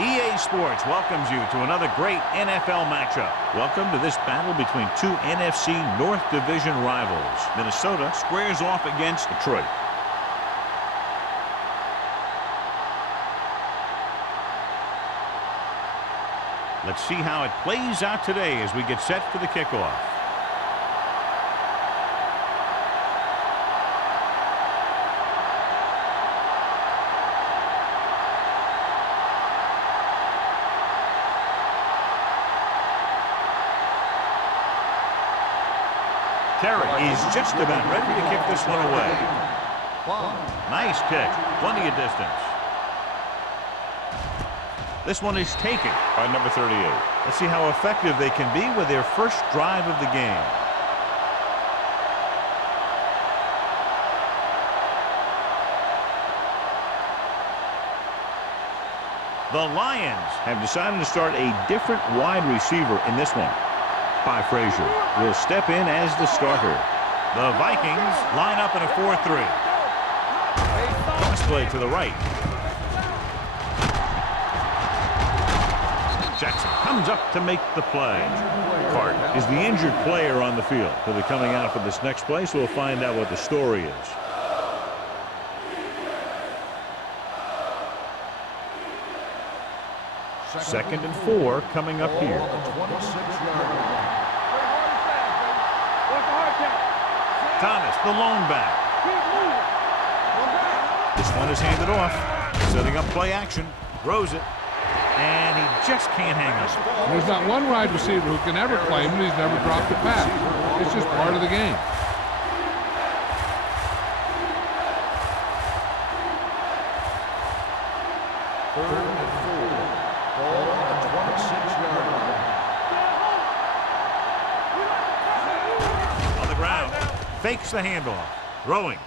EA Sports welcomes you to another great NFL matchup. Welcome to this battle between two NFC North Division rivals. Minnesota squares off against Detroit. Let's see how it plays out today as we get set for the kickoff. Terry is just about ready to kick this one away. Nice kick. Plenty of distance. This one is taken by number 38. Let's see how effective they can be with their first drive of the game. The Lions have decided to start a different wide receiver in this one. By Frazier will step in as the starter. The Vikings line up in a 4-3. Pass play to the right. Jackson comes up to make the play. Hart is the injured player on the field. He'll be coming out for this next play, so we'll find out what the story is. Second and 4 coming up here. Thomas, the lone back. This one is handed off. Setting up play action. Throws it. And he just can't hang on. There's not one wide receiver who can ever claim that he's never dropped a pass. It's just part of the game. Third and 4. Ball on the 26-yard line. On the ground. Fakes the handoff. Throwing.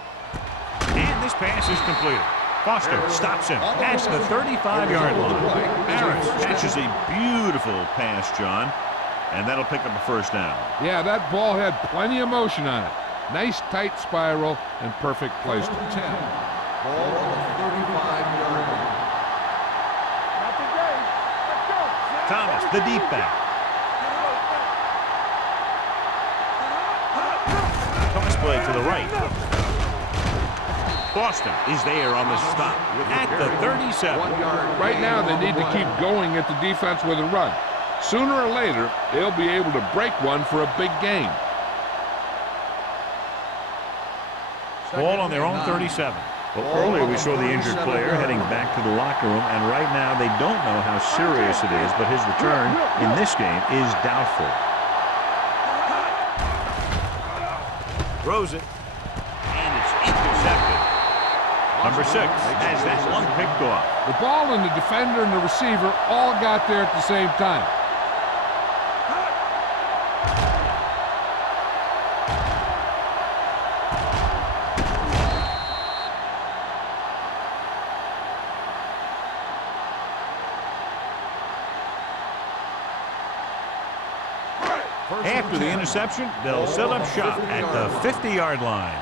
And this pass is completed. Foster stops him at the 35-yard line. Harris catches a beautiful pass, John, and that'll pick up a first down. Yeah, that ball had plenty of motion on it. Nice tight spiral and perfect placement. 10. Ball on the 35-yard line. Thomas, the deep back. Pass play to the right. Boston is there on the stop at the 37. Right now, they need to keep going at the defense with a run. Sooner or later, they'll be able to break one for a big game. Ball on their own 37. Well, earlier we saw the injured player heading back to the locker room, and right now they don't know how serious it is, but his return in this game is doubtful. Throws it, and it's intercepted. Number 6 has that one picked off. The ball and the defender and the receiver all got there at the same time. After the interception, they'll set up shop at the 50-yard line.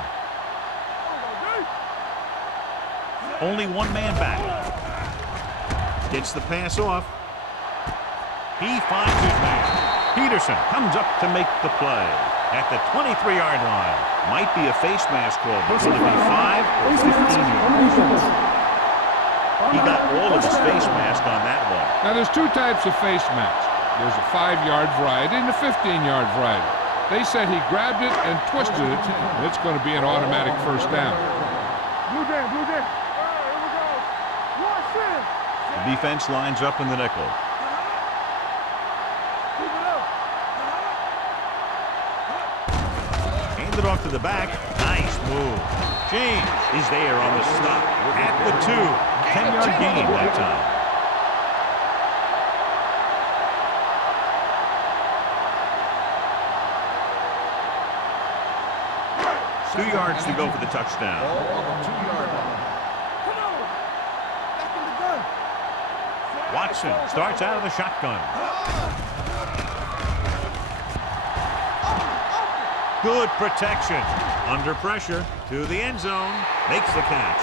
Only one man back. Gets the pass off. He finds his man. Peterson comes up to make the play at the 23-yard line. Might be a face mask call, but will it be 5 or 15 yards? He got all of his face mask on that one. Now, there's two types of face masks. There's a 5-yard variety and a 15-yard variety. They said he grabbed it and twisted it, and it's going to be an automatic first down. Blue down, blue down. Here we go. Watch it. The defense lines up in the nickel. Keep it up. Handed off to the back. Nice move. James is there on the stop at the 2. 10-yard gain that time. 2 yards to go for the touchdown. Ball on the 2-yard line. Come on. Back in the gun. Watson starts out of the shotgun. Good protection. Under pressure to the end zone. Makes the catch.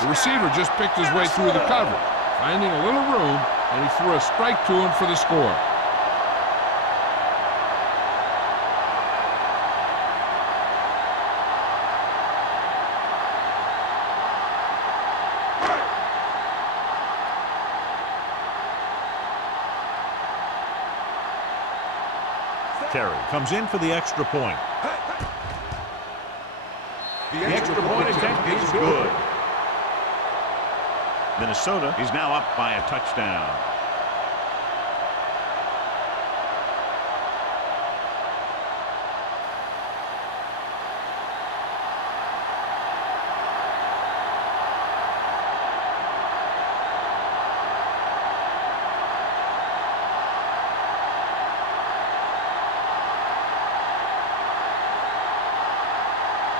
The receiver just picked his way through the cover, finding a little room and he threw a strike to him for the score. Terry comes in for the extra point. The extra point attempt is good. Minnesota is now up by a touchdown.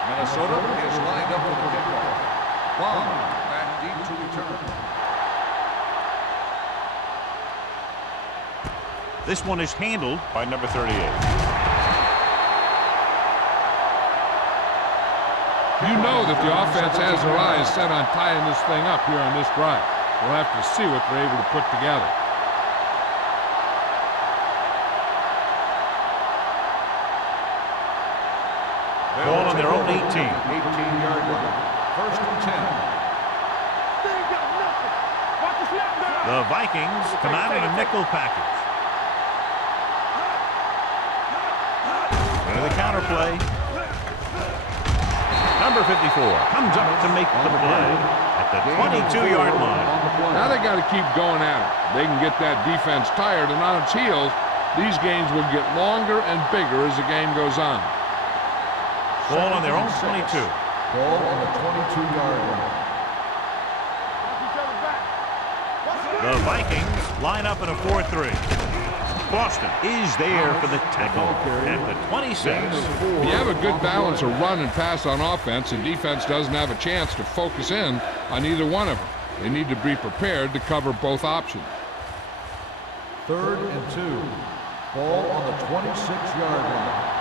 Minnesota is lined up with the kickoff. Long back deep to return. This one is handled by number 38. You know that the offense has their eyes set on tying this thing up here on this drive. We'll have to see what they're able to put together. Ball on their own 18. 18-yard line. First and 10. They ain't got nothing. Watch the snap down. The Vikings come out in a nickel package. Into the counter play. Number 54 comes up to make the play at the 22-yard line. Now they got to keep going at it. They can get that defense tired and on its heels. These games will get longer and bigger as the game goes on. Ball on their own 22. Ball on the 22-yard line. Watch each other back. The Vikings line up in a 4-3. Boston is there for the tackle at the 26. You have a good balance of run and pass on offense, and defense doesn't have a chance to focus in on either one of them. They need to be prepared to cover both options. Third and 2. Ball on the 26-yard line.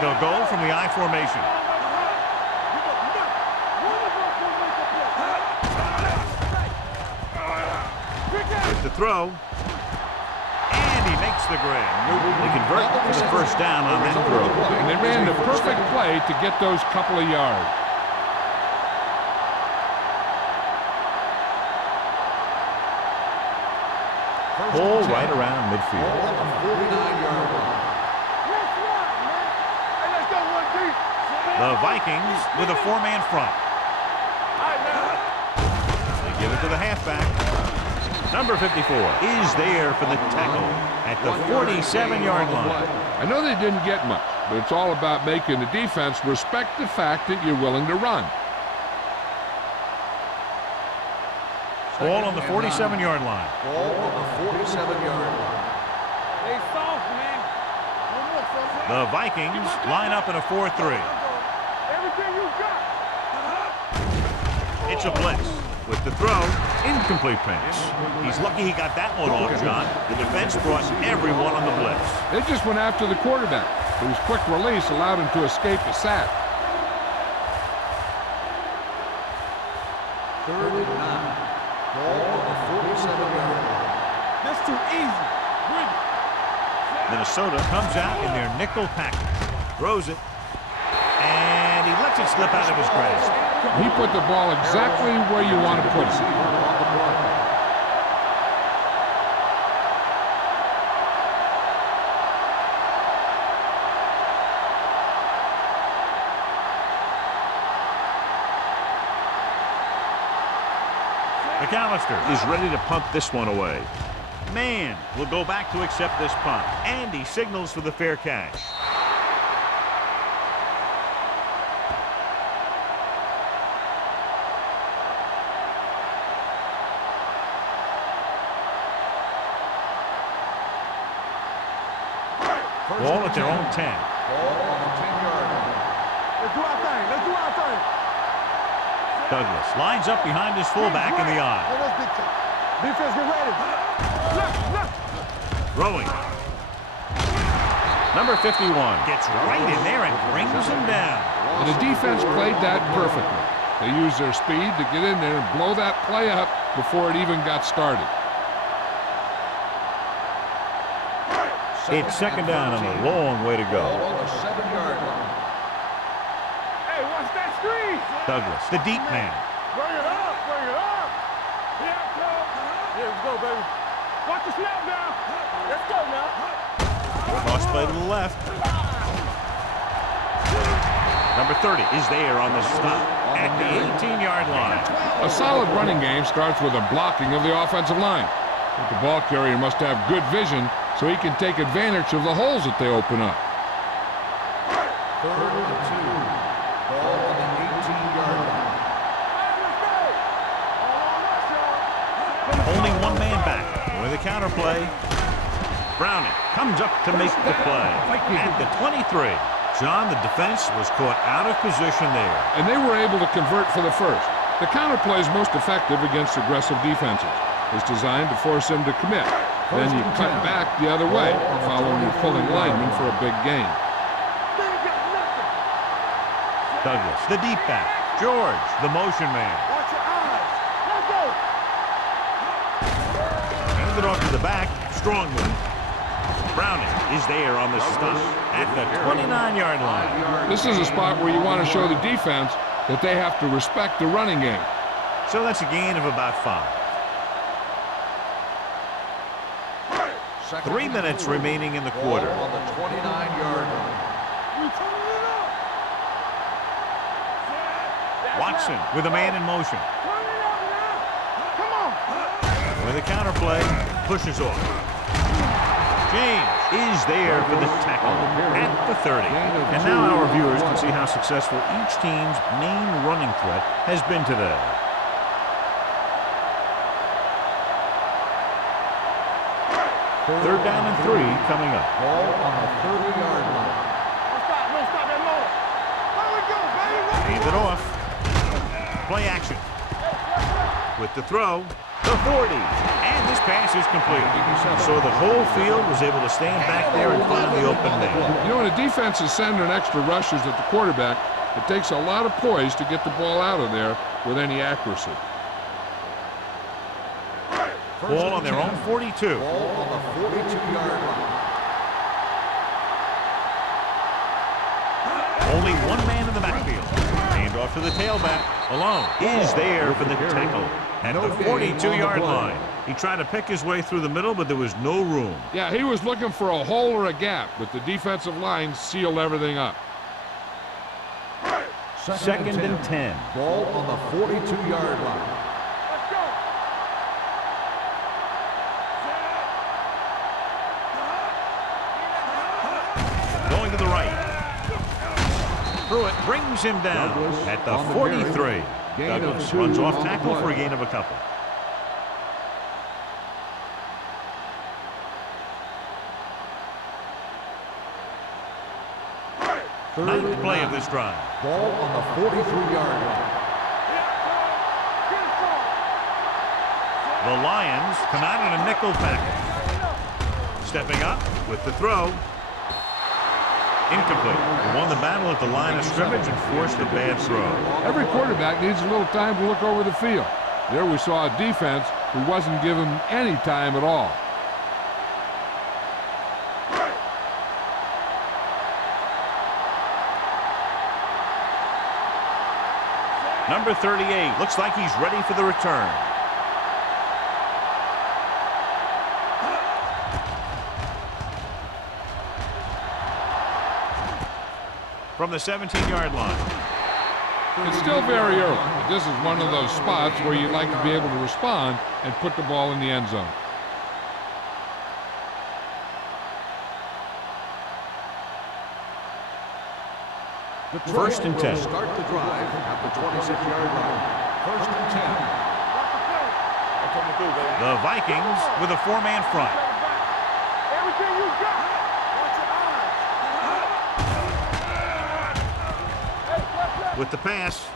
They'll go from the I formation. With the throw. And he makes the grab. They convert for the first down on that throw. And they ran the perfect play to get those couple of yards. Ball right around midfield. Ball on the 49-yard line. The Vikings with a 4-man front. They give it to the halfback. Number 54 is there for the tackle at the 47-yard line. I know they didn't get much, but it's all about making the defense respect the fact that you're willing to run. Ball on the 47-yard line. Ball on the 47-yard line. They soft, man. The Vikings line up in a 4-3. Everything you got. It's a blitz. With the throw, incomplete pass. He's lucky he got that one off, John. The defense brought everyone on the blitz. They just went after the quarterback, whose quick release allowed him to escape a sack. Third and 9. Ball on the 47-yard line. That's too easy. Minnesota comes out in their nickel package. Throws it. And he lets it slip out of his grasp. He put the ball exactly where you want to put it. McAllister is ready to punt this one away. Man will go back to accept this punt. And he signals for the fair catch. Ball at their own 10. Ball on the 10-yard line. Let's do our thing. Let's do our thing. Douglas lines up behind his fullback in the eye. Let's dictate. Defense, get ready. Left. Throwing. Number 51 gets right in there and brings him down. And the defense played that perfectly. They used their speed to get in there and blow that play up before it even got started. It's second down and a long way to go. Ball on the 7-yard line. Hey, watch that screen. Douglas, the deep man. Bring it up, bring it up. Yeah, come. Yeah, let's go, baby. Watch the snap now. Let's go now. Cross play to the left. Number 30 is there on the stop at the 18-yard line. A solid running game starts with a blocking of the offensive line. But the ball carrier must have good vision so he can take advantage of the holes that they open up. 3rd and 2. Ball on the 18-yard line. Only one man back with a counter play. Browning comes up to make the play at the 23. John, the defense was caught out of position there. And they were able to convert for the first. The counter play is most effective against aggressive defenses. It's designed to force them to commit. Then you cut back the other way, following your pulling lineman for a big gain. Douglas, the deep back. George, the motion man. Watch your eyes. Let's go. Hands it off to the back. Strong move. Browning is there on the stop at the 29-yard line. This is a spot where you want to show the defense that they have to respect the running game. So that's a gain of about 5. 3 minutes remaining in the quarter. Ball on the 29-yard line. We turning it up. Watson with a man in motion. Turn it up now. Come on. With a counter play, pushes off. James is there for the tackle at the 30. And now our viewers can see how successful each team's main running threat has been today. Third down and 3 coming up. Ball on the 30-yard line. Don't stop that motor. Let it go, baby. Hand it off. Play action. With the throw, the 40. And this pass is complete. So the whole field was able to stand back there and find the open man. You know, when a defense is sending extra rushers at the quarterback, it takes a lot of poise to get the ball out of there with any accuracy. Ball on their own 42. Ball on the 42-yard line. Only one man in the backfield. Hand off to the tailback. Alone is there for the tackle at the 42-yard line. He tried to pick his way through the middle, but there was no room. Yeah, he was looking for a hole or a gap, but the defensive line sealed everything up. Second and 10. Ball on the 42-yard line. Let's go. Going to the right. Pruitt brings him down at the 43. Douglas runs off tackle for a gain of a couple. Ninth play of this drive. Ball on the 43-yard line. The Lions come out in a nickel package. Stepping up with the throw. Incomplete. They won the battle at the line of scrimmage and forced a bad throw. Every quarterback needs a little time to look over the field. There we saw a defense who wasn't given any time at all. Number 38 looks like he's ready for the return. From the 17-yard line. It's still very early, but this is one of those spots where you'd like to be able to respond and put the ball in the end zone. First and 10. Start the drive at the 26-yard line. First and 10. The Vikings with a 4-man front. Everything you got. Watch your eyes. With the pass,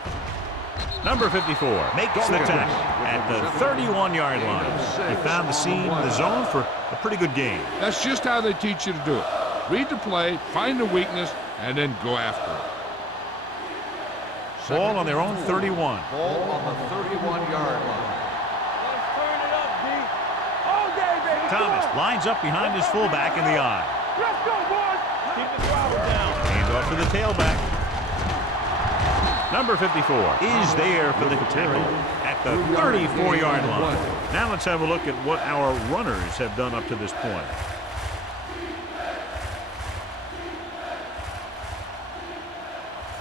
number 54 makes the tackle at the 31-yard line. He found the seam in the zone for a pretty good game. That's just how they teach you to do it. Read the play, find the weakness, and then go after it. Ball on their own 31. Ball on the 31-yard line. Let's turn it up, D. All day, baby. Thomas lines up behind his fullback in the eye. Let's go, boys. Keep the throttle down. Hands off to the tailback. Number 54 is there for the tackle at the 34-yard line. Now let's have a look at what our runners have done up to this point.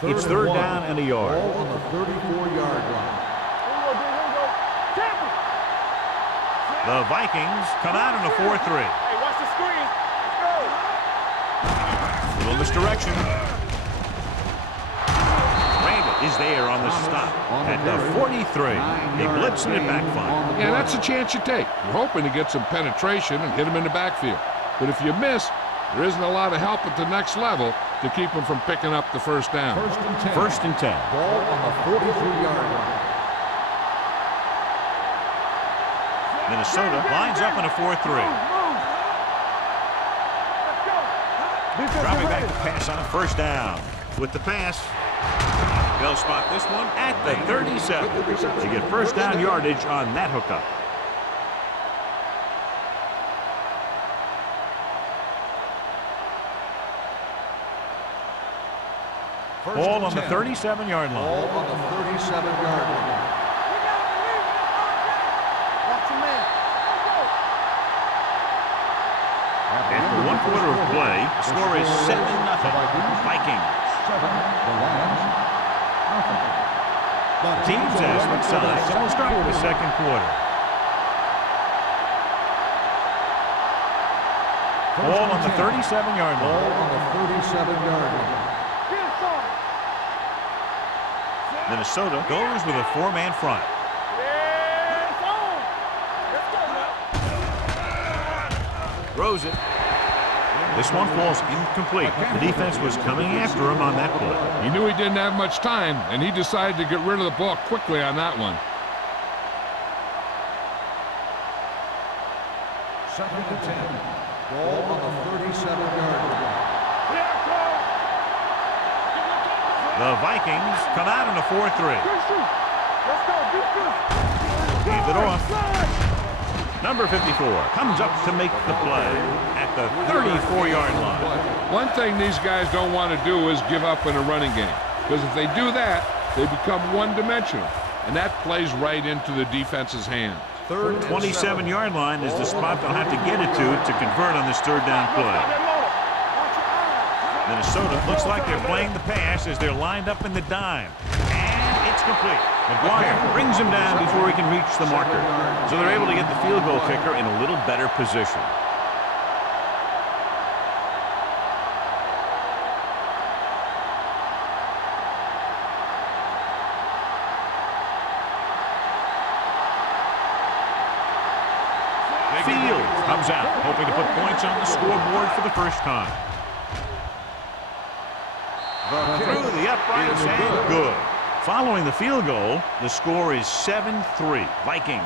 It's third down and a yard. Ball on the 34-yard line. The Vikings come out in a 4-3. Hey, watch the screen. Let's go. Little misdirection. Randall is there on the stop at the 43. They blitz and it backfire. Yeah, that's a chance you take. You're hoping to get some penetration and hit him in the backfield. But if you miss, there isn't a lot of help at the next level to keep him from picking up the first down. First and 10. Ball on the 43-yard line. Minnesota lines up in a 4-3. Dropping back to pass on first down. With the pass, they'll spot this one at the 37 to get first down yardage on that hookup. Ball on the 37-yard line. Ball on the 37-yard line. After 1 quarter of play, the score is 7-0. Vikings. Teams as switch sides, and we'll start with the second quarter. Ball on the 37-yard line. Ball on the 37-yard line. Minnesota goes with a 4-man front. Throws it. This one falls incomplete. The defense was coming after him on that play. He knew he didn't have much time, and he decided to get rid of the ball quickly on that one. Second and 10. Ball on the 37-yard line. The Vikings come out in a 4-3. Gave it off. Number 54 comes up to make the play at the 34-yard line. One thing these guys don't want to do is give up in a running game, because if they do that, they become one-dimensional, and that plays right into the defense's hands. Third 27-yard line is the spot they'll have to get it to convert on this third down play. Minnesota looks like they're playing the pass as they're lined up in the dime. And it's complete. McGuire brings him down before he can reach the marker. So they're able to get the field goal kicker in a little better position. Fields comes out, hoping to put points on the scoreboard for the first time. Through the uprights and good. Following the field goal, the score is 7-3, Vikings.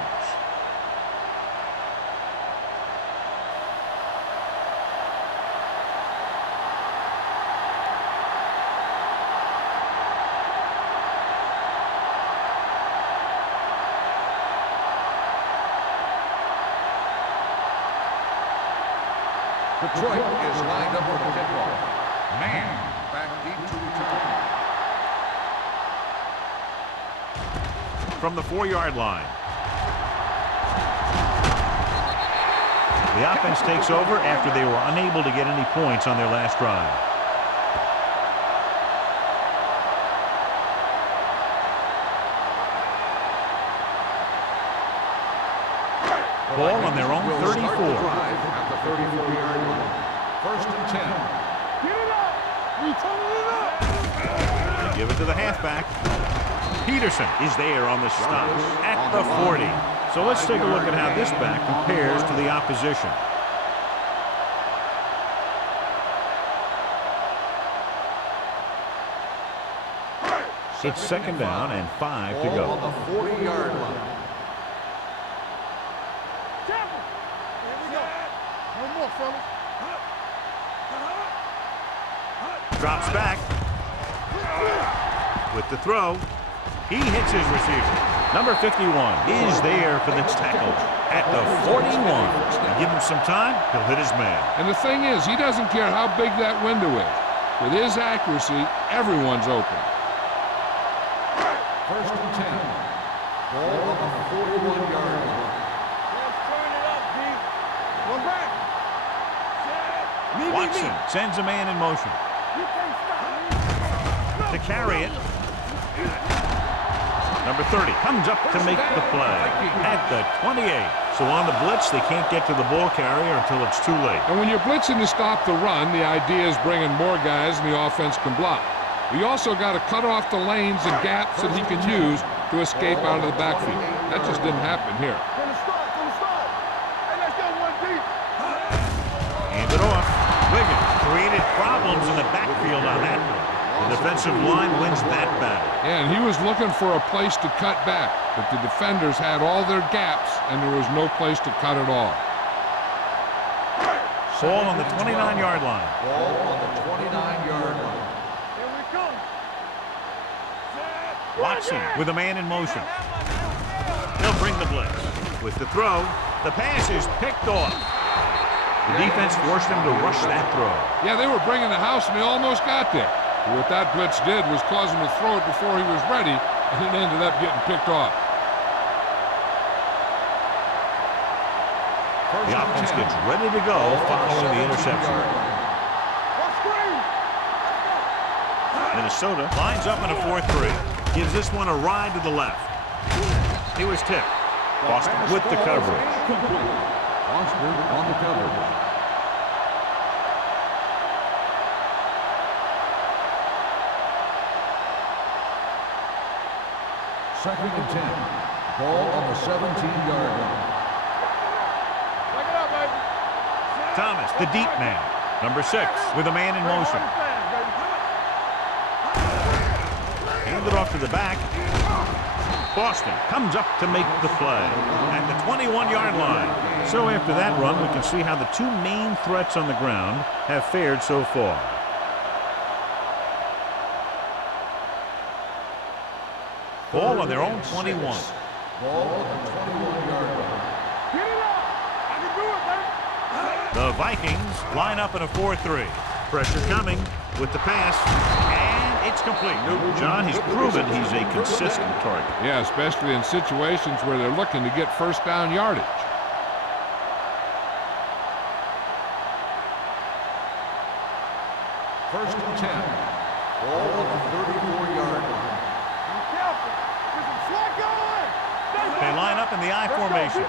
Detroit is lined up for the kickoff. Man back deep to return. From the 4-yard line. The offense takes over after they were unable to get any points on their last drive. Ball on their own 34. At the 34-yard line. First and 10. Get it up! We turning it up! They give it to the halfback. Peterson is there on the stop at the 40. So let's take a look at how this back compares to the opposition. It's second down and 5 to go. On the 40-yard line. Drops back. with the throw. He hits his receiver. Number 51 is there for the tackle at the 41. Give him some time, he'll hit his man. And the thing is, he doesn't care how big that window is. With his accuracy, everyone's open. First and 10. Ball on the 41-yard line. Let's turn it up, D. One back. Watson sends a man in motion. You can't stop me. To carry it. Number 30 comes up to make the play at the 28. So on the blitz, they can't get to the ball carrier until it's too late. And when you're blitzing to stop the run, the idea is bringing more guys and the offense can block. We also got to cut off the lanes and gaps that he can use to escape out of the backfield. That just didn't happen here. From the start. Hey, let's get one deep. Hand it off. Wiggins created problems in the backfield on that one. The defensive line wins that battle. Yeah, and he was looking for a place to cut back, but the defenders had all their gaps, and there was no place to cut it off. Ball on the 29-yard line. Ball on the 29-yard line. Here we come. Watson with a man in motion. They'll bring the blitz. With the throw, the pass is picked off. The defense forced him to rush that throw. Yeah, they were bringing the house, and they almost got there. But what that blitz did was cause him to throw it before he was ready, and it ended up getting picked off. The offense gets ready to go following the interception. Minnesota lines up in a 4-3. Gives this one a ride to the left. He was tipped. Boston with the coverage. Boston on the coverage. Second and 10. Ball on the 17-yard line. Back it up, baby. Thomas, the deep man. Number 6 with a man in motion. Handed off to the back. Boston comes up to make the play at the 21-yard line. So after that run, we can see how the two main threats on the ground have fared so far. Ball on their own 21. Ball on the 21-yard line. Get it up. I can do it, baby. The Vikings line up in a 4-3. Pressure coming with the pass, and it's complete. John, he's proven he's a consistent target. Yeah, especially in situations where they're looking to get first down yardage. First and 10. Ball on the 34-yard line. Be careful. There's some slack going. They line up in the I formation.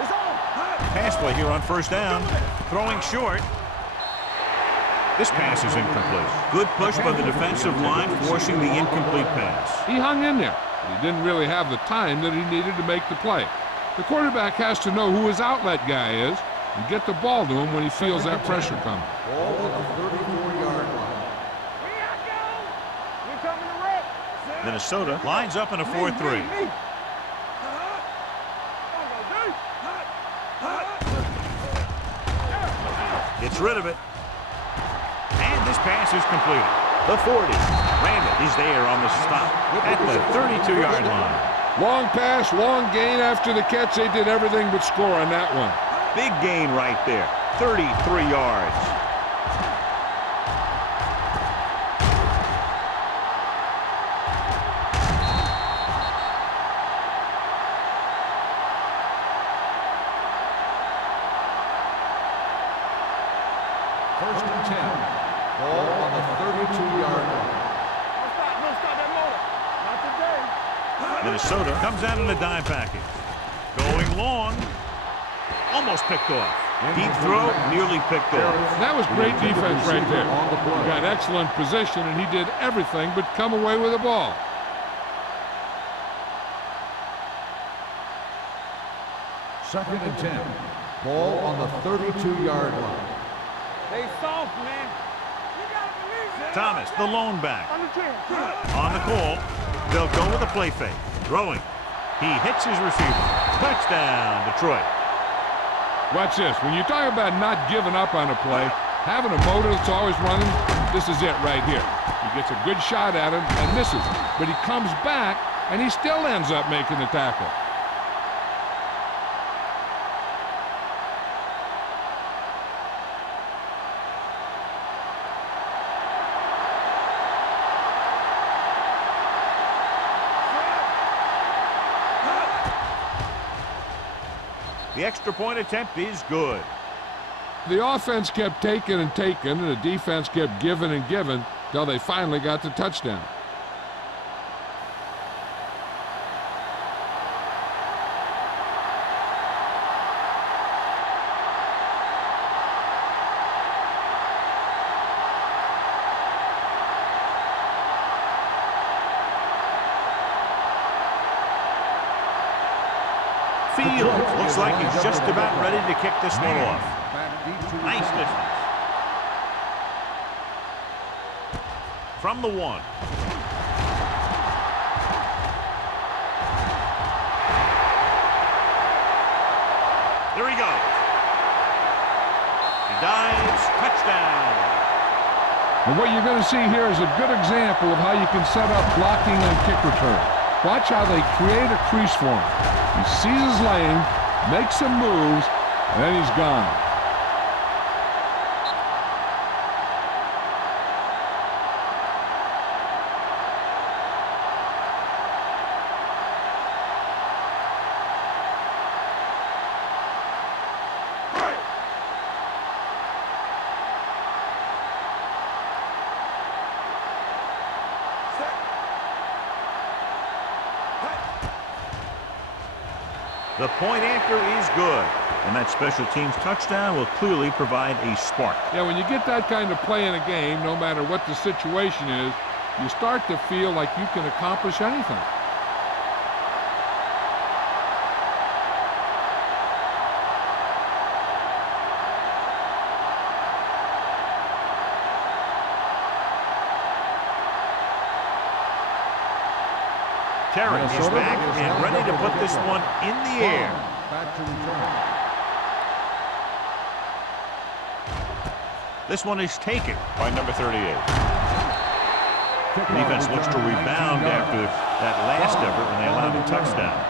It's on. Pass play here on first down. Throwing short. This pass is incomplete. Good push by the defensive line, forcing the incomplete pass. He hung in there, but he didn't really have the time that he needed to make the play. The quarterback has to know who his outlet guy is and get the ball to him when he feels that pressure coming. Ball on the 34-yard line. Here I go. We're coming to wreck. Minnesota lines up in a 4-3. Gets rid of it. And this pass is completed. The 40. Randall is there on the stop at the 32-yard line. Long pass, long gain after the catch. They did everything but score on that one. Big gain right there. 33 yards. First and 10. Ball on the 32-yard line. Don't stop that motor. Not today. Minnesota comes out in a dime package. Going long. Almost picked off. Deep throw, nearly picked off. That was great defense right there. He got excellent position, and he did everything but come away with the ball. Second and 10. Ball on the 32-yard line. They soft, man. You gotta believe it. Thomas, the lone back. On the 10. On the call, they'll go with a play fake. Throwing. He hits his receiver. Touchdown, Detroit. Watch this. When you talk about not giving up on a play, Having a motor that's always running, this is it right here. He gets a good shot at him and misses, but he comes back and he still ends up making the tackle. The extra point attempt is good. The offense kept taking and taking, and the defense kept giving and giving till they finally got the touchdown. Fields looks like he's just about ready to kick this one off. Nice distance. From the 1. There he goes. He dives. Touchdown. And what you're going to see here is a good example of how you can set up blocking on kick return. Watch how they create a crease for him. He sees his lane, makes some moves, and then he's gone. The point after is good, and that special teams touchdown will clearly provide a spark. Yeah, when you get that kind of play in a game, no matter what the situation is, you start to feel like you can accomplish anything. Terry is back and ready to put this one in the air. Back to return. This one is taken by number 38. Defense looks to rebound after that last effort when they allowed a touchdown.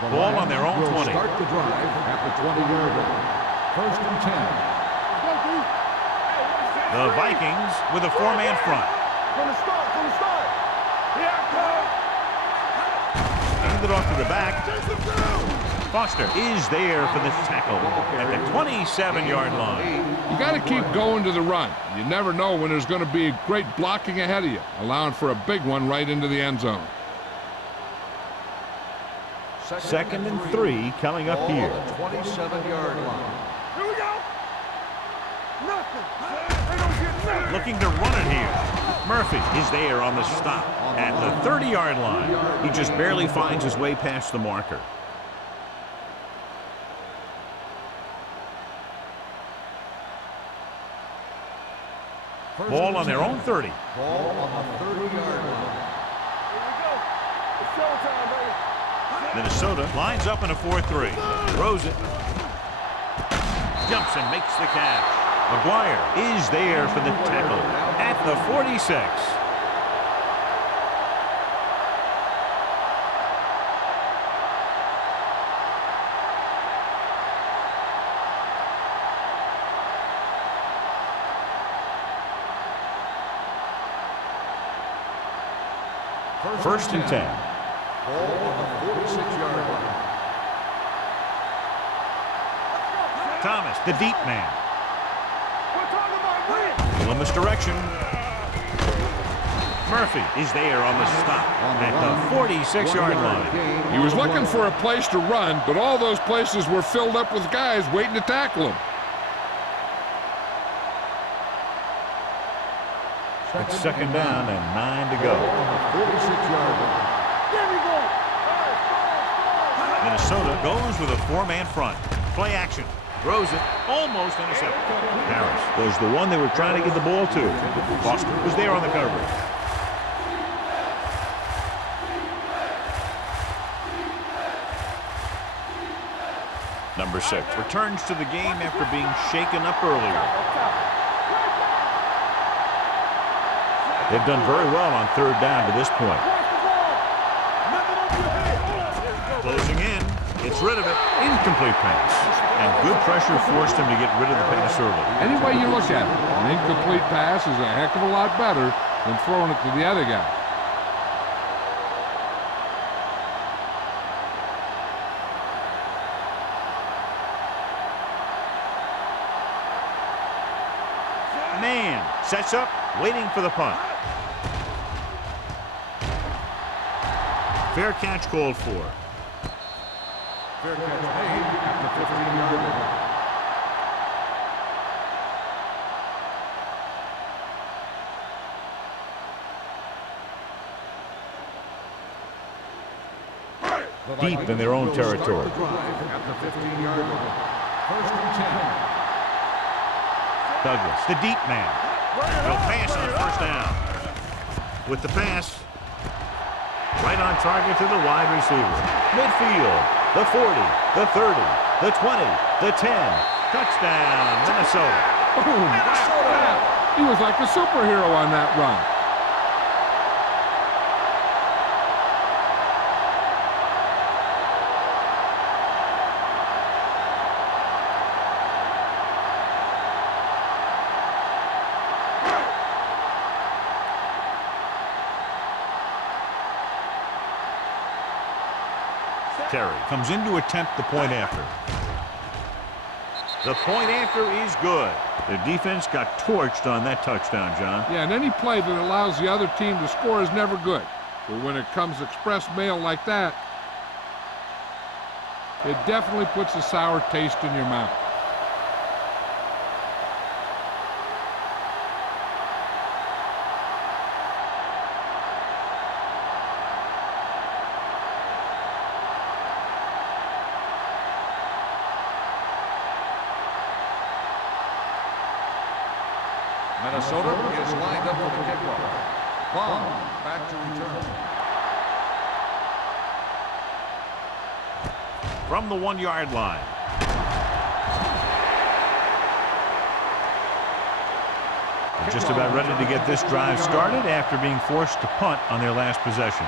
Ball on their own 20. Start the drive at the 20-yard line. First and 10. The Vikings with a 4-man front. From the start. Here I Handed off to the back. Foster is there for the tackle at the 27-yard line. You got to keep going to the run. You never know when there's going to be great blocking ahead of you, allowing for a big one right into the end zone. Second and 3 coming up here. 27-yard line. Here we go. Nothing. They don't get nothing. Looking to run it here. Murphy is there on the stop at the 30-yard line. He just barely finds his way past the marker. Ball on their own 30. Ball on the 30-yard line. Here we go. It's showtime, baby. Minnesota lines up in a 4-3. Throws it. Jumps and makes the catch. McGuire is there for the tackle at the 46. First and 10. Ball on the 46-yard line. Thomas, the deep man. We're talking about win. Pull in this direction. Murphy is there on the stop at the 46-yard line. He was looking for a place to run, but all those places were filled up with guys waiting to tackle him. It's second down and 9 to go. 46-yard line. There we go. Minnesota goes with a 4-man front. Play action. Throws it. Almost intercepted. Harris was the one they were trying to get the ball to. Foster was there on the coverage. Number 6 returns to the game after being shaken up earlier. They've done very well on 3rd down to this point. Closing in. Gets rid of it. Incomplete pass. And good pressure forced him to get rid of the pass early. Any way you look at it, an incomplete pass is a heck of a lot better than throwing it to the other guy. Man sets up, waiting for the punt. Fair catch called for. Fair catch made at the 15-yard line. Deep in their own territory. At the 15-yard line. 1st and 10. Douglas, the deep man. He'll pass on 1st down. With the pass, right on target to the wide receiver. Midfield, the 40, the 30, the 20, the 10. Touchdown, Minnesota. Boom. Minnesota. He was like a superhero on that run. Terry comes in to attempt the point after. The point after is good. The defense got torched on that touchdown, John. Yeah, and any play that allows the other team to score is never good. But when it comes express mail like that, it definitely puts a sour taste in your mouth. Minnesota is lined up for the kickoff. Long back to return. From the 1-yard line. Just about ready to get this drive started after being forced to punt on their last possession.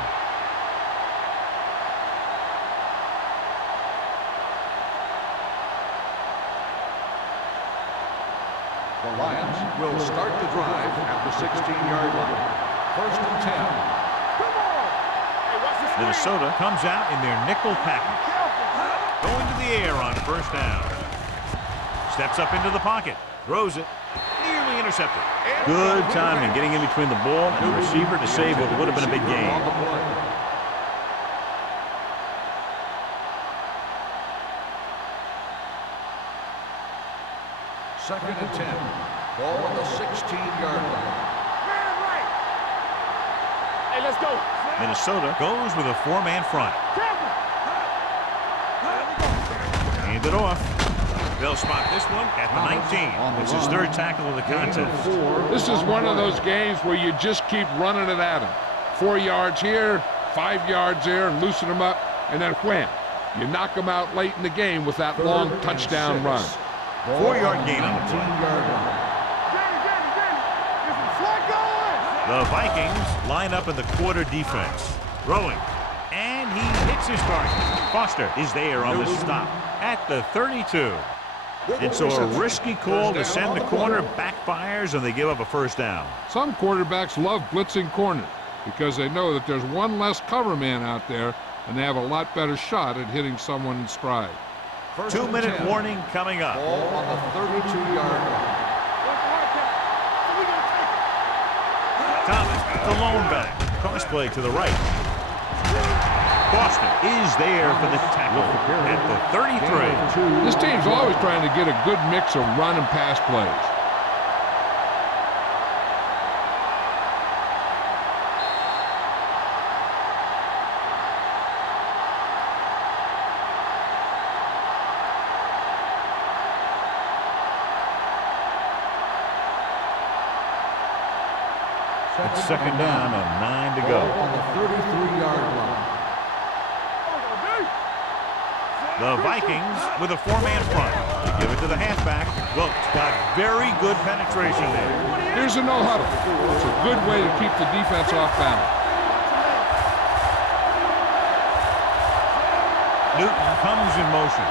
The Lions will start the drive at the 16-yard line. 1st and 10. Minnesota comes out in their nickel package. Going to the air on 1st down. Steps up into the pocket. Throws it. Nearly intercepted. Good timing getting in between the ball and the receiver to save what would have been a big gain. 2nd and 10. Ball on the 16-yard line. Hey, let's go. Minnesota goes with a 4-man front. Hand it off. They'll spot this one at the 19. It's his 3rd tackle of the contest. This is one of those games where you just keep running it at him. 4 yards here, 5 yards there, and loosen them up, and then wham. You knock them out late in the game with that long touchdown run. 4-yard gain on the play. The Vikings line up in the quarter defense. Throwing. And he hits his target. Foster is there on the stop at the 32. And so a risky call to send the corner backfires, and they give up a 1st down. Some quarterbacks love blitzing corners because they know that there's one less cover man out there, and they have a lot better shot at hitting someone in stride. 2-minute warning coming up. Ball on the 32-yard line. Thomas, the lone back. Cross play to the right. Boston is there for the tackle at the 33. This team's always trying to get a good mix of run and pass plays. It's 2nd down and 9 to go. Ball on the 33-yard line. The Vikings with a 4-man front. They give it to the halfback. Wilkes got very good penetration there. Here's a no huddle. It's a good way to keep the defense off balance. Newton comes in motion.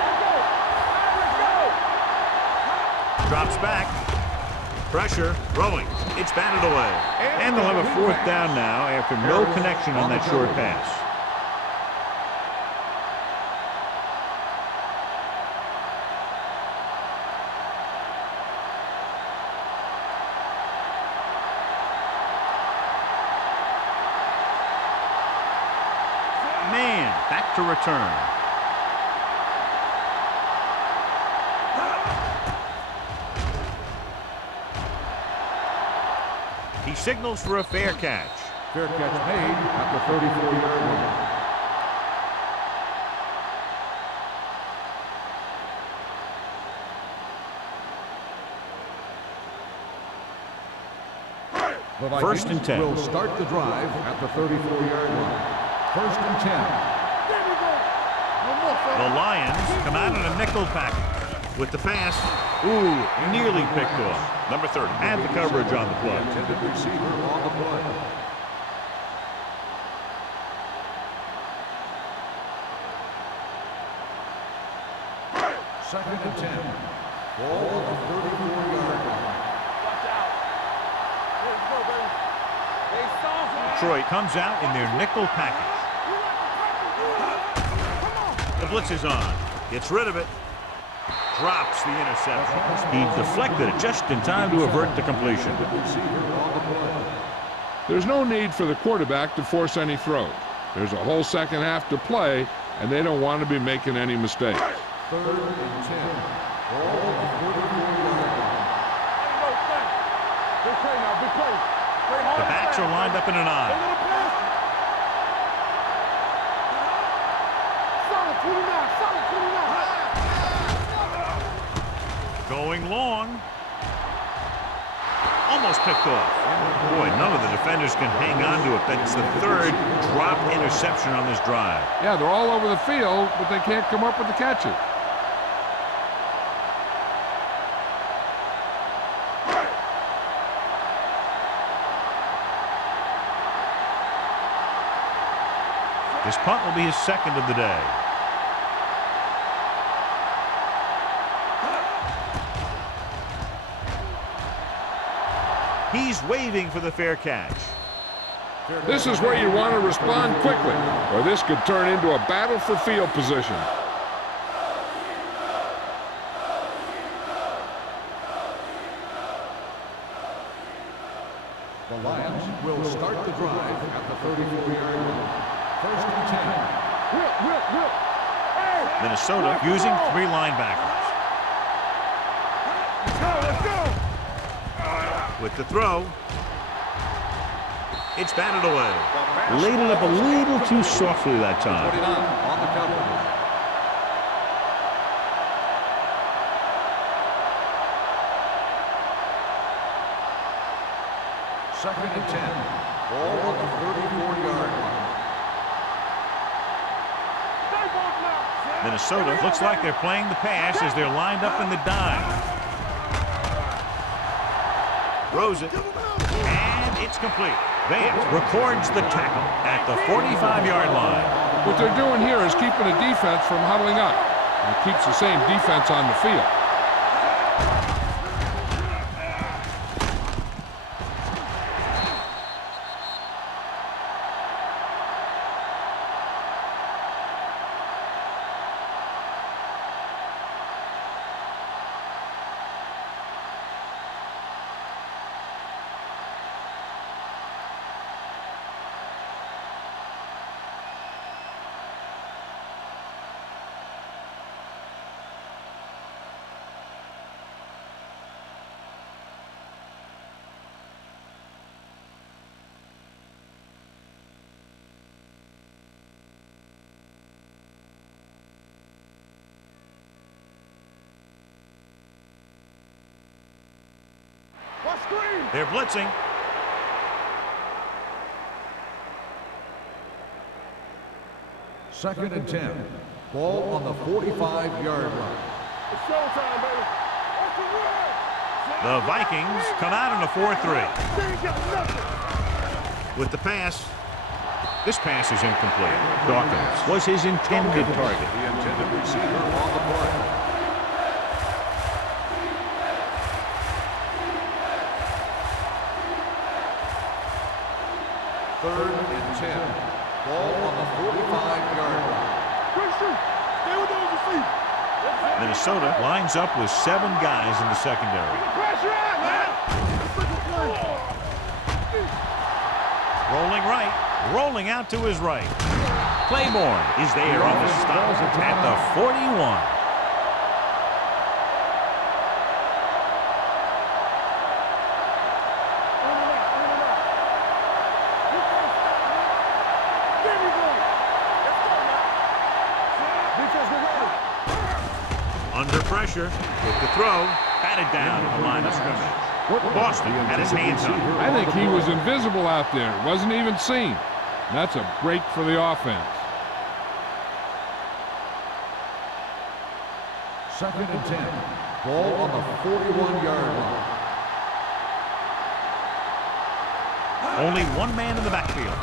Drops back. Pressure. Throwing. It's batted away. And they'll have a 4th down now after no connection on that short pass. Man, back to return. He signals for a fair catch. Fair catch made at the 34-yard line. The First and 10. Will start the drive at the 34-yard line. First and 10. The Lions come out in a nickel package with the pass. Ooh, nearly picked off. Number 30 had the coverage on the play. Intended receiver on the play. Second and 10. Ball at the 34-yard line. Detroit comes out in their nickel package. The blitz is on. Gets rid of it. Drops the interception. He deflected it just in time to avert the completion. There's no need for the quarterback to force any throws. There's a whole second half to play, and they don't want to be making any mistakes. Third and 10. Ball at the 34-yard line. The backs are lined up in an eye. Going long. Almost picked off. Boy, none of the defenders can hang on to it. That's the 3rd dropped interception on this drive. Yeah, they're all over the field, but they can't come up with the catches. This punt will be his 2nd of the day. He's waving for the fair catch. This is where you want to respond quickly, or this could turn into a battle for field position. The Lions will start the drive at the 34-yard line. First and 10. Minnesota using 3 linebackers. Let's go. With the throw. It's batted away. Laid it up a little too softly that time. 29 on the cover. Second and 10. Ball on the 34-yard line. Minnesota looks like they're playing the pass as they're lined up in the dime. Throws it. And it's complete. Vance records the tackle at the 45-yard line. What they're doing here is keeping the defense from huddling up. And it keeps the same defense on the field. They're blitzing. Second and 10. Ball on the 45-yard line. It's showtime, baby. What's the word? The Vikings come out in a 4-3. They ain't got nothing. With the pass. This pass is incomplete. Dawkins was his intended target. The intended receiver on the play. Third and 10. Ball on the 45-yard line. Christian, stay with those receivers. Minnesota lines up with 7 guys in the secondary. Pressure out, man. Rolling right, rolling out to his right. Claiborne is there on the stop at the 41. Under pressure with the throw, batted down at the line of scrimmage. Boston had his hands on it. I think he was invisible out there. Wasn't even seen. That's a break for the offense. Second and 10. Ball on the 41-yard line. Only one man in the backfield.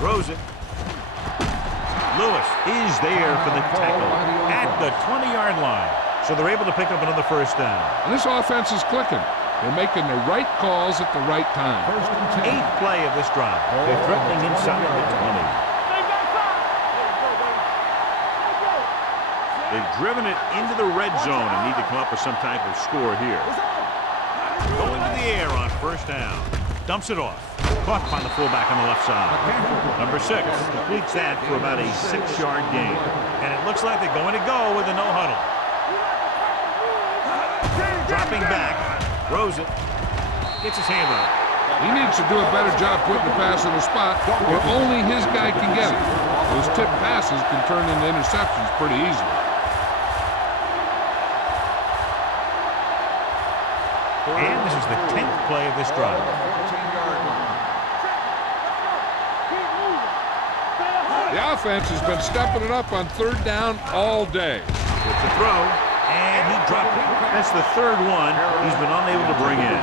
Throws it. Lewis is there for the tackle at the 20-yard line. So they're able to pick up another first down. And this offense is clicking. They're making the right calls at the right time. First and 10. 8th play of this drive. They're threatening inside the 20. They've driven it into the red zone and need to come up with some type of score here. Going to the air on first down. Dumps it off. Caught by the fullback on the left side. Number 6 completes that for about a 6-yard gain. And it looks like they're going to go with a no huddle. Dropping back. Throws it. Gets his hand on it. He needs to do a better job putting the pass in the spot where only his guy can get it. Those tip passes can turn into interceptions pretty easily. And this is the 10th play of this drive. 14-yard line. The offense has been stepping it up on third down all day. With the throw, and he dropped it. That's the third one he's been unable to bring in.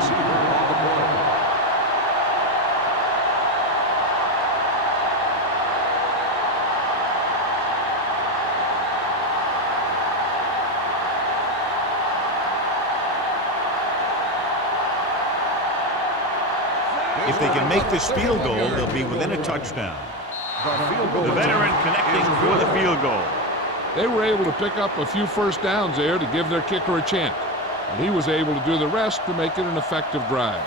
If they can make this field goal, they'll be within a touchdown. The veteran connecting for the field goal. They were able to pick up a few first downs there to give their kicker a chance. And he was able to do the rest to make it an effective drive.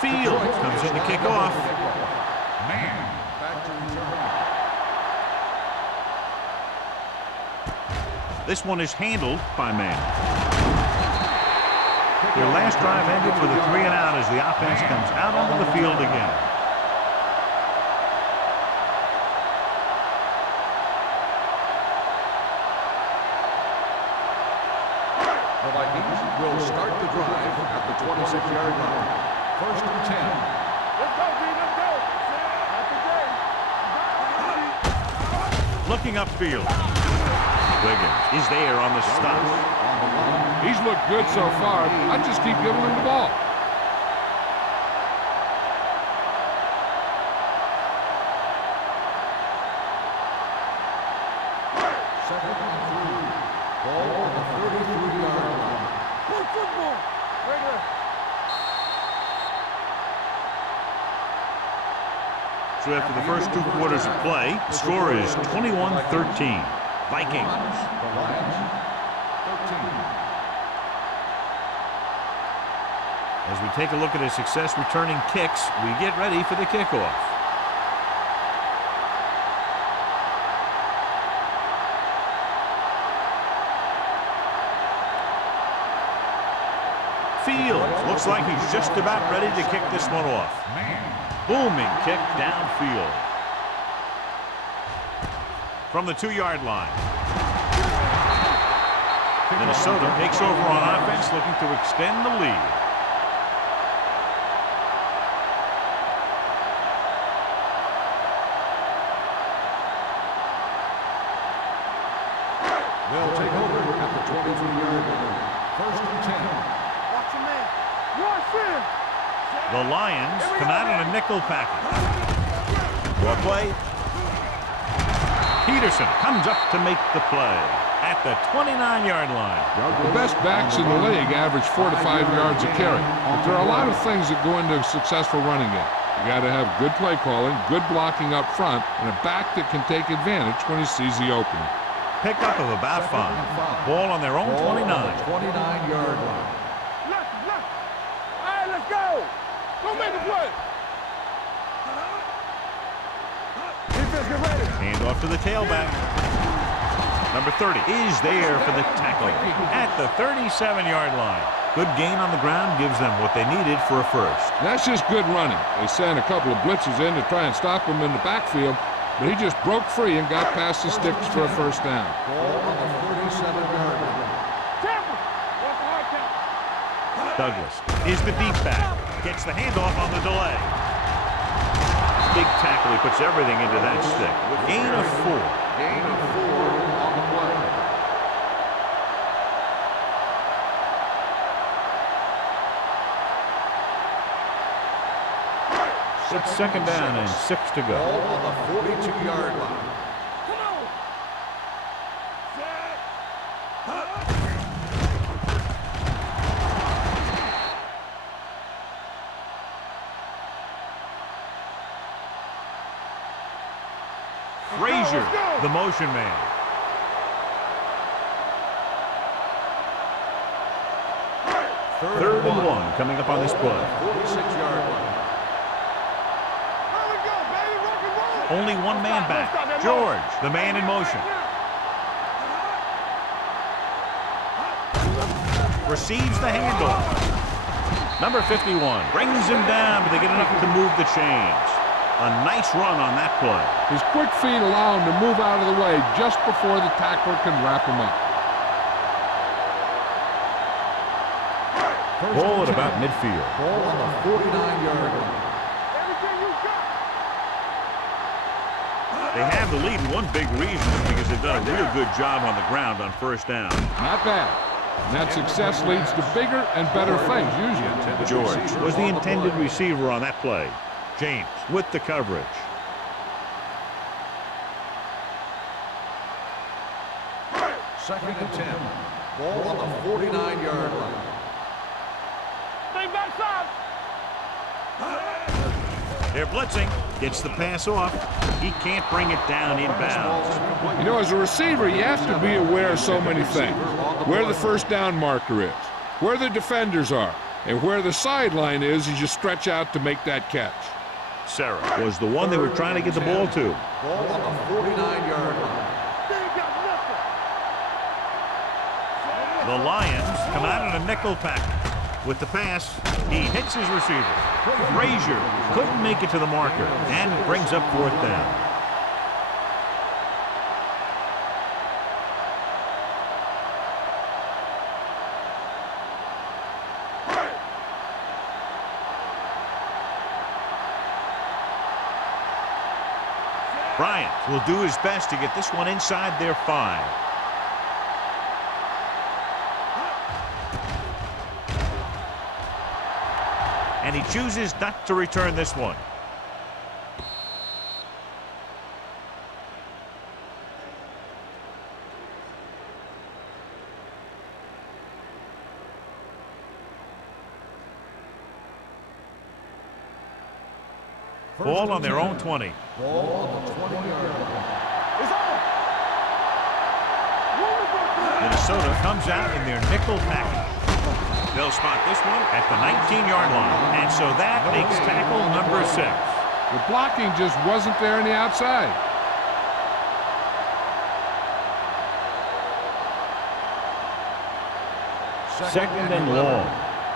Field comes in to kick off. Man, back to return. This one is handled by Man. Their last drive ended with a 3-and-out as the offense comes out onto the field again. The Vikings will start the drive at the 26-yard line. First and 10. Let's go, B. Let's go. Not today. Looking upfield. Wiggins is there on the stop. He's looked good so far. I'd just keep giving him the ball. Second and 3. Ball on the 33-yard line. Play football. Right there. So after the first 2 quarters of play, the score is 21-13. Vikings. The Lions, 13. As we take a look at his success returning kicks, we get ready for the kickoff. Fields looks like he's just about ready to kick this one off. Booming kick downfield. from the 2-yard line. Minnesota takes over on offense, looking to extend the lead. They'll take over at the 23-yard line. First and 10. Watch your man. Rush in. The Lions come out in a nickel package. Draw play. Peterson comes up to make the play at the 29-yard line. The best backs in the league average 4 to 5 yards a carry. But there are a lot of things that go into a successful running game. You got to have good play calling, good blocking up front, and a back that can take advantage when he sees the opening. Pickup of about 5. Ball on their own 29. 29-yard line. Left. All right, let's go. Go make the play. Defense, get ready. Hand off to the tailback. Number 30 is there for the tackle at the 37-yard line. Good gain on the ground gives them what they needed for a first. That's just good running. They sent a couple of blitzes in to try and stop him in the backfield, but he just broke free and got past the sticks for a first down. Ball on the 37-yard line. Tampa. What's the hard count? Douglas is the deep back. Gets the handoff on the delay. Big tackle. He puts everything into that stick. Gain of 4. Gain of 4 on the play. It's second down and 6 to go. Ball on the 42-yard line. Come on. Frazier, the motion man. Third and 1 coming up on this play. 46-yard line. There we go, baby. Rock and roll. Only one man back. George, the man in motion. Receives the handoff. Number 51 brings him down, but they get enough to move the chains. A nice run on that play. His quick feet allow him to move out of the way just before the tackler can wrap him up. Ball at about midfield. Ball on the 49-yard line. Everything you got. They have the lead, and one big reason is because they've done a real good job on the ground on first down. Not bad. And that success leads to bigger and better things, usually. George was the intended receiver on that play. James with the coverage. Second and 10. Ball on the 49-yard line. Stay backside. They're blitzing. Gets the pass off. He can't bring it down inbounds. You know, as a receiver, you have to be aware of so many things. Where the first down marker is, where the defenders are, and where the sideline is as you stretch out to make that catch. Sarah was the one they were trying to get the ball to. Ball on the 49-yard line. They ain't got nothing. The Lions come out in a nickel package. With the pass, he hits his receiver. Frazier couldn't make it to the marker and brings up fourth down. Bryant will do his best to get this one inside their 5. And he chooses not to return this one. Ball on their own 20. Ball on the 20-yard line. It's on. Minnesota comes out in their nickel package. They'll spot this one at the 19-yard line. And so that makes tackle number 6. The blocking just wasn't there on the outside. Second and long.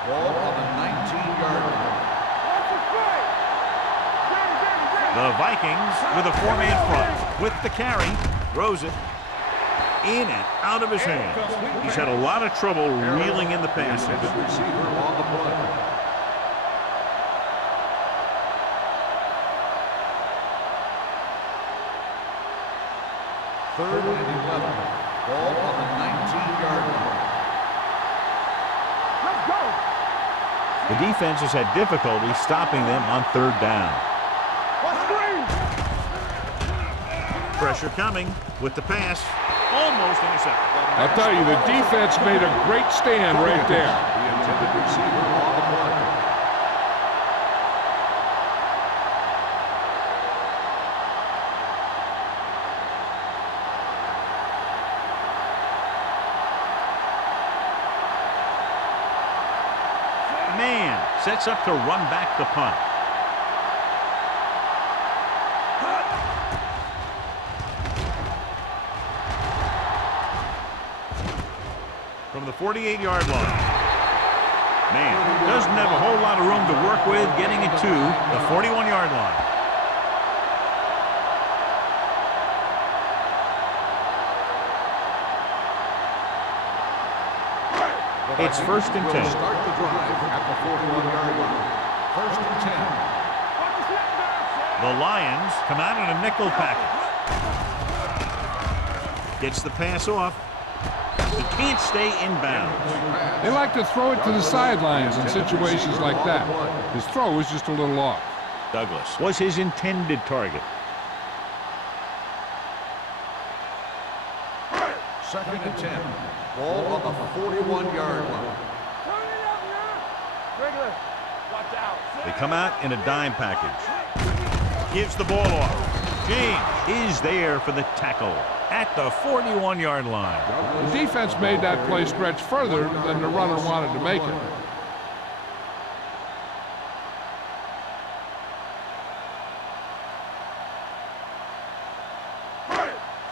Ball on the 19-yard line. The Vikings with a 4-man front. With the carry, Throws it in and out of his hands. He's had a lot of trouble reeling in the passes. Receiver on the play. Third and 11. Ball on the 19-yard line. Let's go. The defense has had difficulty stopping them on third down. Watch screen. Pressure coming with the pass. Almost intercepted. I'll tell you, the defense made a great stand right there. The intended receiver on the play. Man sets up to run back the punt. From the 48-yard line. Man doesn't have a whole lot of room to work with getting it to the 41-yard line. It's first and 10. Will start the drive at the 41-yard line. First and 10. Watch the snap down. The Lions come out in a nickel package. Gets the pass off. He can't stay inbounds. They like to throw it to the sidelines in situations like that. His throw was just a little off. Douglas was his intended target. Second and 10. Ball on the 41-yard line. Turn it up now. Regular. Watch out. They come out in a dime package. Gives the ball off. James is there for the tackle at the 41-yard line. The defense made that play stretch further than the runner wanted to make it.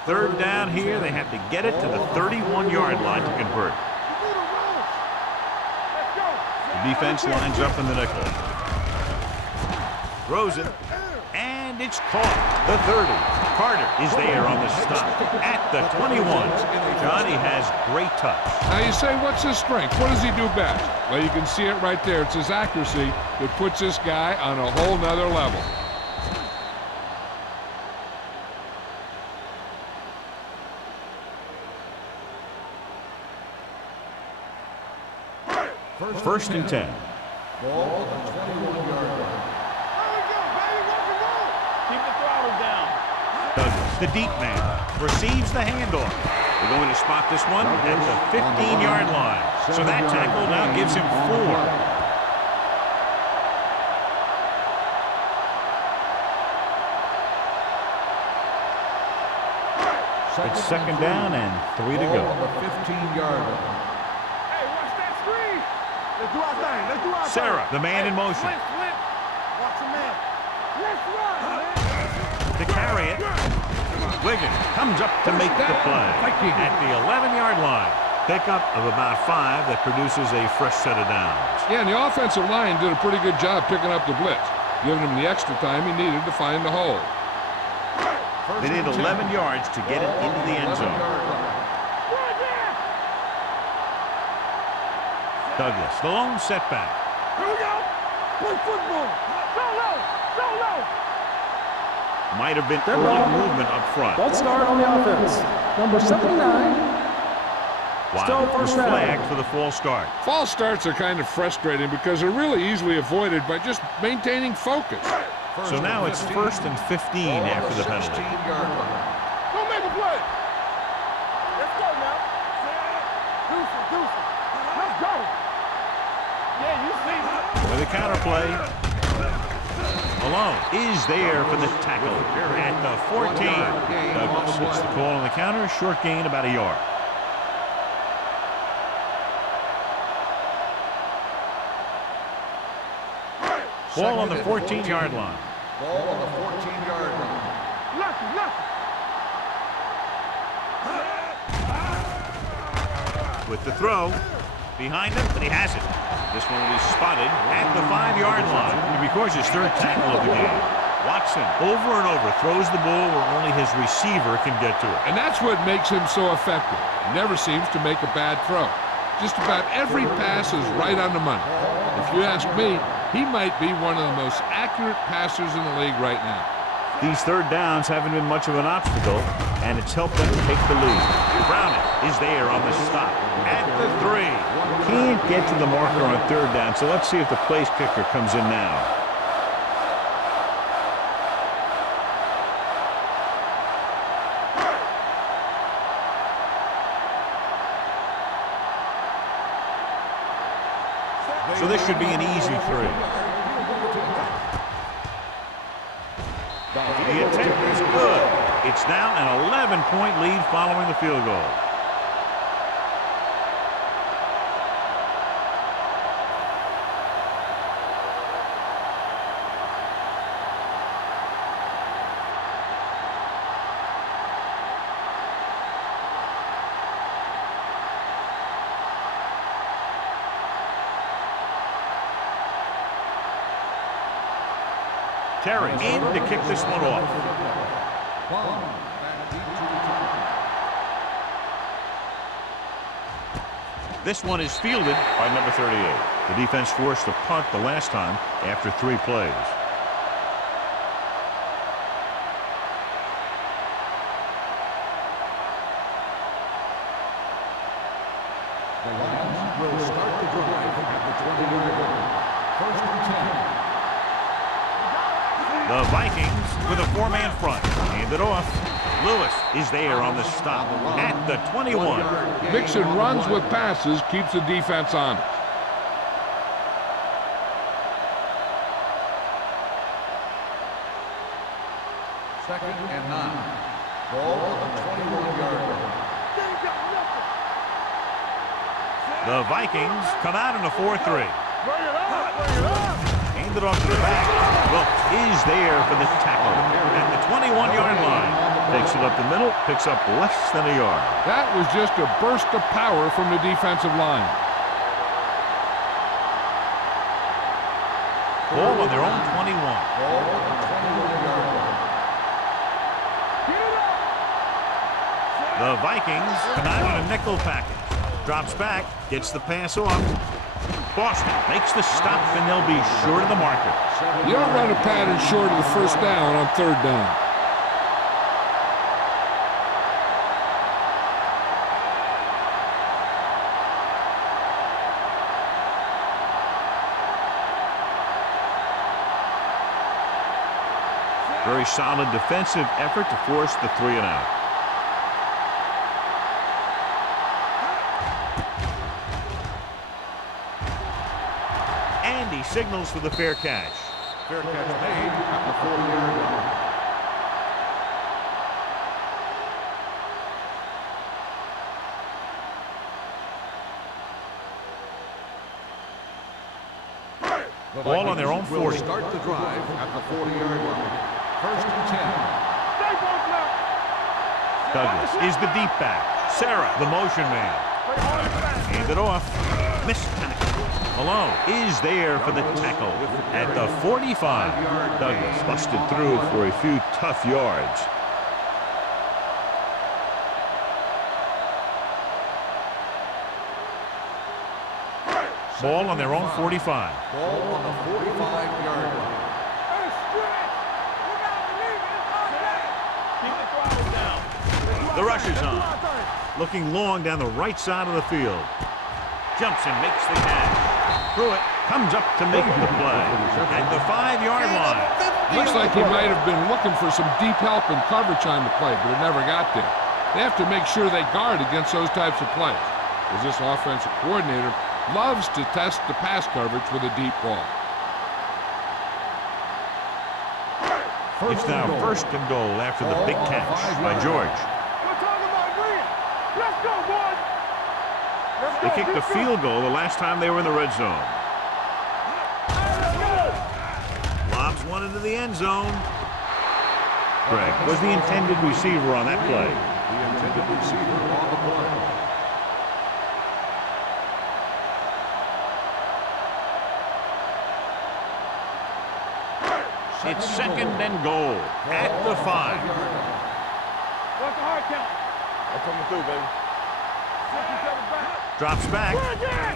Third down here. They have to get it to the 31-yard line to convert. Let's go. The defense lines up in the nickel. Throws it. And it's caught. The 30. Carter is there on the stop at the 21. Johnny has great touch. Now you say, what's his strength? What does he do best? Well, you can see it right there. It's his accuracy that puts this guy on a whole nother level. First and 10. Ball on the 21-yard line. There we go, baby. Watch it go. Keep the throttle down. Douglas, the deep man, receives the handoff. We're going to spot this one at the 15-yard line. So that tackle now gives him 4. It's second down and 3 to Ball go. on the 15-yard line. Hey, watch that screen. Let's do our thing. Let's do our thing. Sarah, the man in motion. Flip, flip. Watch the man. Let's run, man. To carry it. Wiggins comes up to make the play at the 11-yard line. Pickup of about 5 that produces a fresh set of downs. Yeah, and the offensive line did a pretty good job picking up the blitz, giving him the extra time he needed to find the hole. They need 11 yards to get it into the end zone. Right there. Douglas, the lone setback. Here we go. Play football. So low. So low. Might have been early movement up front. False start on the offense. Number 79. Wow, was flagged for the false start. False starts are kind of frustrating because they're really easily avoided by just maintaining focus. So now it's first and 15 after the penalty. 16-yard line. Go make a play. Let's go now. Deuce it. Let's go. Yeah, you see me. With a counter play. Malone is there for the tackle at the 14. Douglas gets the call on the counter. Short gain about a yard. Ball on the 14-yard line. Ball on the 14-yard line. Lucky. With the throw. Behind him, but he has it. This one will be spotted at the 5-yard line. He records his third tackle of the game. Watch Jackson, over and over, throws the ball where only his receiver can get to it. And that's what makes him so effective. He never seems to make a bad throw. Just about every pass is right on the money. If you ask me, he might be one of the most accurate passers in the league right now. These third downs haven't been much of an obstacle, and it's helped them take the lead. Browning is there on the stop at the 3. Can't get to the marker on third down, so let's see if the place kicker comes in now. So this should be an easy 3. The attempt is good. It's now an 11-point lead following the field goal. Terry in to kick this one off. This one is fielded by number 38. The defense forced to punt the last time after 3 plays. The Lions will start the drive at the 20-yard line. First and 10. The Vikings with a 4-man front. Hand it off. Lewis is there on the stop at the 21. Mixing runs with passes keeps the defense honest. Second and 9. Ball on the 21-yard line. The Vikings come out in a 4-3. Bring it up! Bring it up! Hand it off to the back. Brooks is there for the tackle at the 21-yard line. Takes it up the middle, picks up less than a yard. That was just a burst of power from the defensive line. Ball on their own 21. Ball on the 21-yard line. The Vikings come out in a nickel package. Drops back, gets the pass off. Boston makes the stop, and they'll be short of the marker. You don't run a pattern short of the first down on third down. Very solid defensive effort to force the 3 and out. And he signals for the fair catch. Fair catch made at the 40-yard line. The Ball on their own Vikings 40. will start the drive at the 40-yard line. First and 10. Douglas is the deep back. Sarah, the motion man. Hand it off. Missed tackle. Malone is there for the tackle at the 45. Douglas busted through for a few tough yards. Ball on their own 45. Ball on the 45-yard line. The rush is on. Looking long down the right side of the field. Jumps and makes the catch. Pruitt comes up to make the play at the 5-yard line. Looks like he might have been looking for some deep help and coverage on the play, but it never got there. They have to make sure they guard against those types of plays, as this offensive coordinator loves to test the pass coverage with a deep ball. It's now first and goal after the big catch by George. They kicked a field goal the last time they were in the red zone. Lobs one into the end zone. Greg was the intended receiver on that play. The intended receiver on the play. It's second and goal at the 5. What's the hard count? I'm coming through, baby. Drops back,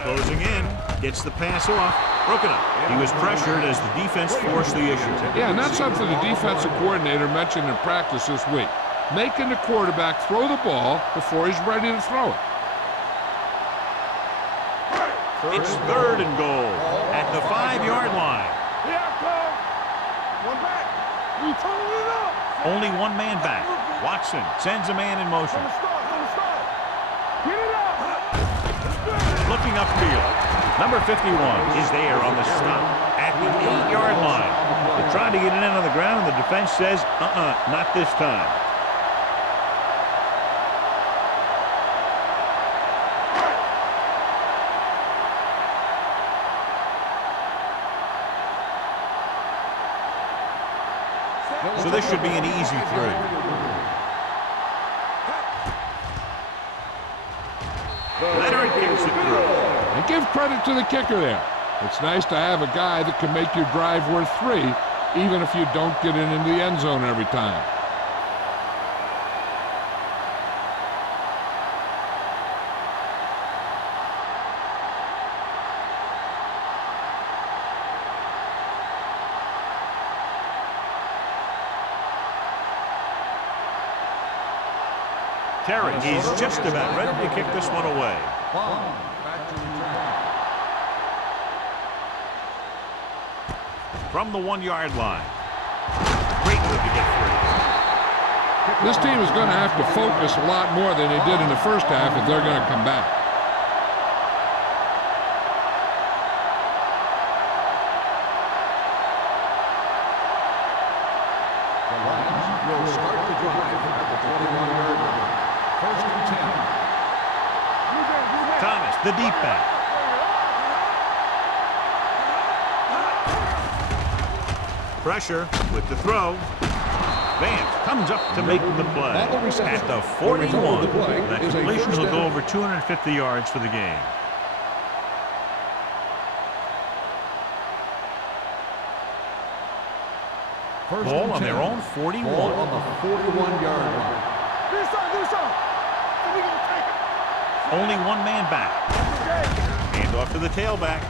closing in, gets the pass off, broken up. He was pressured as the defense forced the issue. Yeah, and that's something the defensive coordinator mentioned in practice this week. Making the quarterback throw the ball before he's ready to throw it. It's third and goal at the 5-yard line. Here I come. One back. We turning it up. Only one man back. Watson sends a man in motion. Get it up. Looking upfield. Number 51 is there on the stop at the 8-yard line. They tried to get it in on the ground, and the defense says, not this time. So this should be an easy 3. Leonard kicks it through. And give credit to the kicker there. It's nice to have a guy that can make your drive worth 3, even if you don't get it into the end zone every time. Terry is just about ready to kick this one away. From the 1-yard line. Great move to get free. This team is going to have to focus a lot more than they did in the first half if they're going to come back. The Lions will start the drive at the 21-yard line. First and 10. Thomas, the deep back. Pressure with the throw. Vance comes up to make the play at the 41. That completion will go over 250 yards for the game. Ball on their own 41. Ball on the 41-yard line. Do something. We gonna take it. Only one man back. Hand off to the tailback.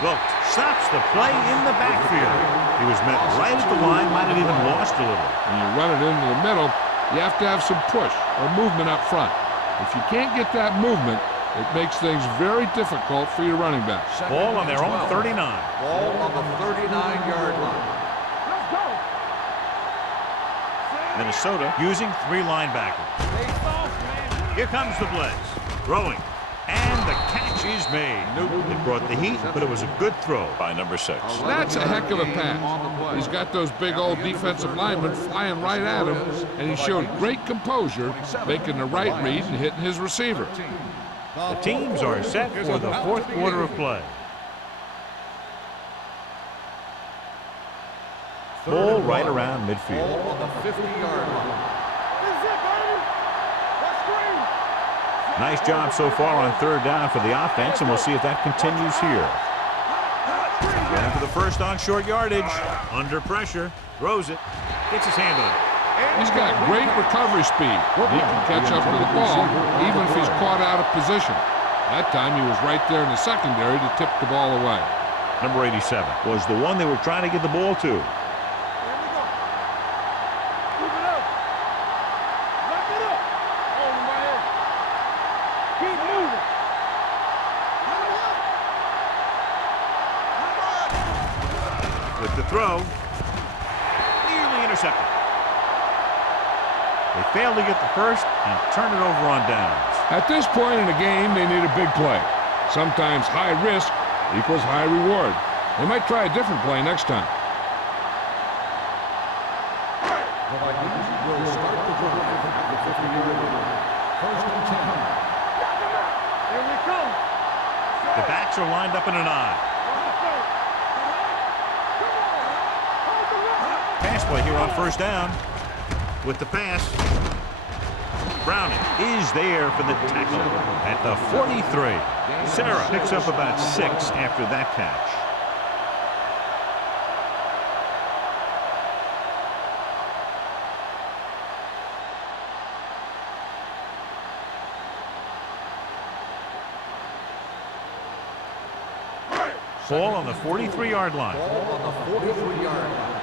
Wilkes stops the play in the backfield. He was met right at the line, might have even lost a little. When you run it into the middle, you have to have some push or movement up front. If you can't get that movement, it makes things very difficult for your running back. Ball on their own 39. Ball on the 39-yard line. Let's go. Minnesota using 3 linebackers. Here comes the blitz. Throwing. And the catch is made. It brought the heat, but it was a good throw by number 6. That's a heck of a pass. He's got those big old defensive linemen flying right at him, and he showed great composure, making the right read and hitting his receiver. The teams are set for the 4th quarter of play. Ball right around midfield. Ball on the 50-yard line. This is it, baby. Let's screen. Nice job so far on 3rd down for the offense, and we'll see if that continues here. Going for the first on short yardage. Under pressure. Throws it. Gets his hand on it. He's got great recovery speed. He can catch up to the ball, even if he's caught out of position. That time he was right there in the secondary to tip the ball away. Number 87 was the one they were trying to get the ball to. Here we go. Move it up. Lock it up. Hold him right here. Keep moving. With the throw. Nearly intercepted. They failed to get the first and turn it over on downs. At this point in the game, they need a big play. Sometimes high risk equals high reward. They might try a different play next time. The Vikings will start the drive at the 50-yard line. First and 10. Here we come. The backs are lined up in an eye. Pass play here on 1st down. With the pass, Browning is there for the tackle at the 43. Sarah picks up about 6 after that catch. Ball on the 43-yard line. Ball on the 43-yard line.